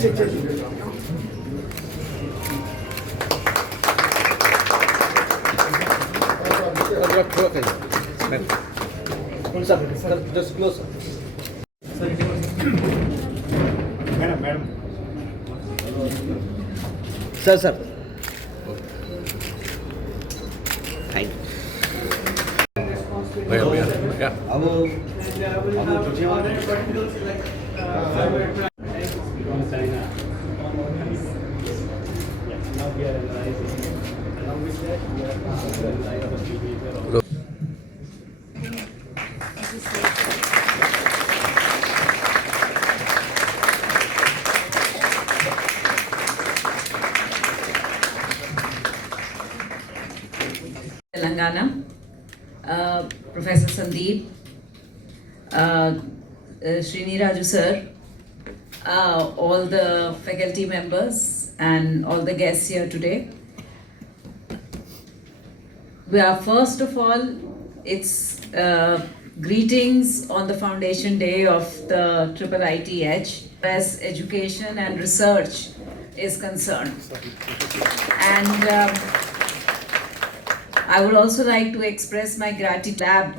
Just close. Madam. Sir. Thank you. Yeah. Telangana, Professor Sandeep, Srini Raju sir, all the faculty members and all the guests here today. First of all, it's greetings on the foundation day of the IIITH as education and research is concerned. And I would also like to express my gratitude lab,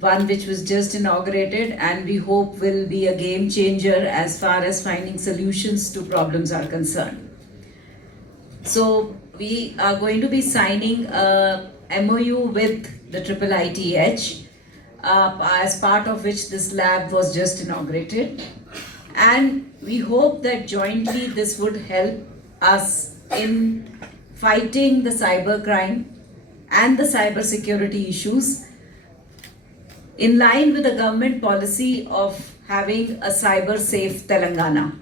one which was just inaugurated and we hope will be a game changer as far as finding solutions to problems are concerned. So we are going to be signing a MOU with the IIITH as part of which this lab was just inaugurated. And we hope that jointly this would help us in fighting the cybercrime and the cyber security issues in line with the government policy of having a cyber safe Telangana.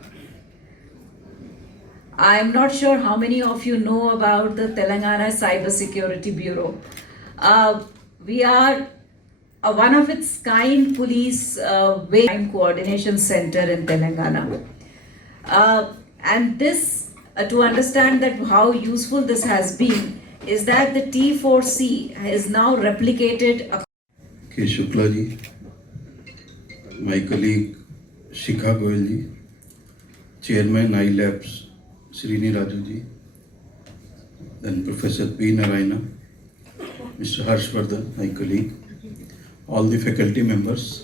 I am not sure how many of you know about the Telangana Cyber Security Bureau. We are one of its kind police crime coordination center in Telangana. And this, to understand that how useful this has been, is that the T4C is now replicated. K. Shukla ji, my colleague Shikha Goyal ji, Chairman iLabs Srini Raju ji, then Professor P. Narayana, Mr. Harshvardhan, my colleague, all the faculty members,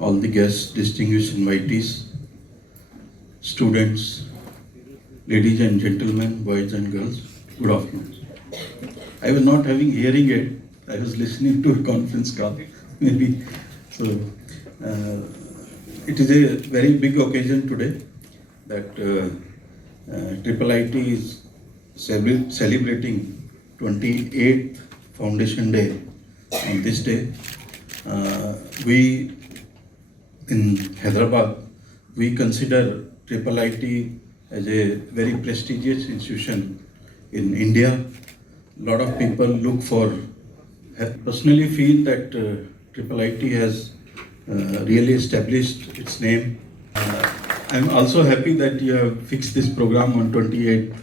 all the guests, distinguished invitees, students, ladies and gentlemen, boys and girls, good afternoon. I was not having hearing aid. I was listening to a conference call, maybe. So, it is a very big occasion today that IIIT is celebrating 28th Foundation Day. On this day, we in Hyderabad, we consider IIIT as a very prestigious institution in India. A lot of people look for, personally feel that IIIT has really established its name. I'm also happy that you have fixed this program on 28th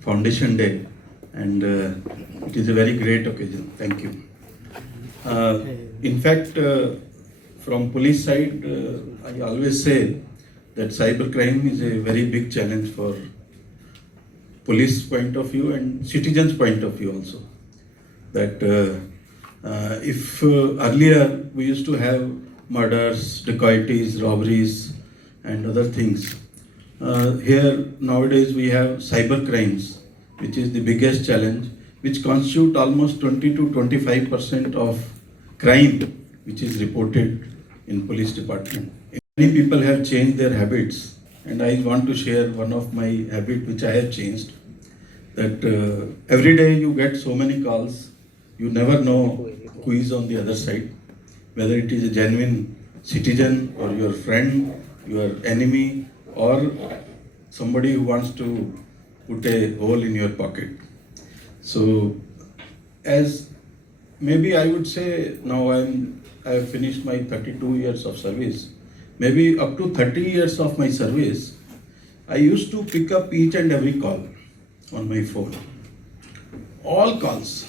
Foundation Day, and it is a very great occasion. Thank you. In fact, from police side, I always say that cybercrime is a very big challenge for police point of view and citizens point of view also. That if earlier we used to have murders, dacoities, robberies and other things, here nowadays we have cyber crimes, which is the biggest challenge, which constitute almost 20 to 25% of crime which is reported in police department. Many people have changed their habits, and I want to share one of my habit which I have changed, that every day you get so many calls, you never know who is on the other side, whether it is a genuine citizen or your friend, your enemy, or somebody who wants to put a hole in your pocket. So, as maybe I would say now I have finished my 32 years of service. Maybe up to 30 years of my service, I used to pick up each and every call on my phone. All calls.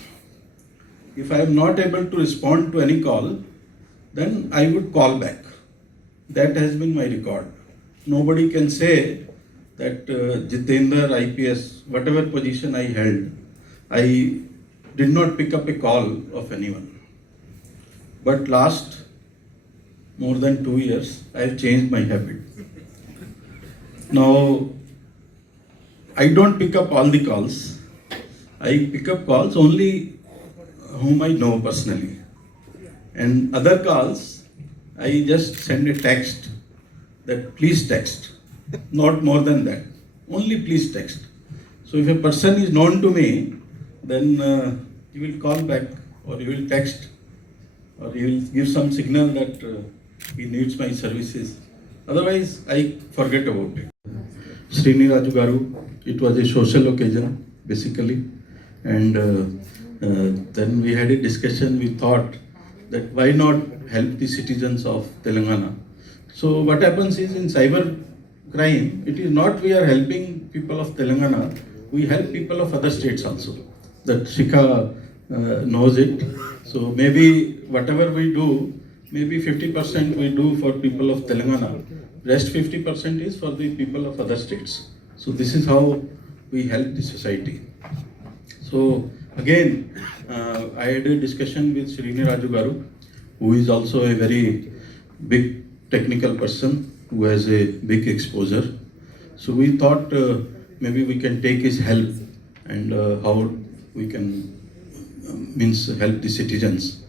If I am not able to respond to any call, then I would call back. That has been my record. Nobody can say that Jitendra IPS, whatever position I held, I did not pick up a call of anyone. But last more than 2 years, I have changed my habit. Now, I don't pick up all the calls. I pick up calls only whom I know personally. And other calls, I just send a text that please text. Not more than that. Only please text. So if a person is known to me, then he will call back or he will text or he will give some signal that he needs my services. Otherwise, I forget about it. Srini Raju Garu, it was a social occasion basically, and then we had a discussion. We thought that why not help the citizens of Telangana. So what happens is in cyber crime, it is not we are helping people of Telangana, we help people of other states also. That Shikha knows it. So maybe whatever we do, maybe 50% we do for people of Telangana, rest 50% is for the people of other states. So this is how we help the society. So again, I had a discussion with Srini Raju Garu, who is also a very big technical person, who has a big exposure. So we thought maybe we can take his help and how we can help the citizens.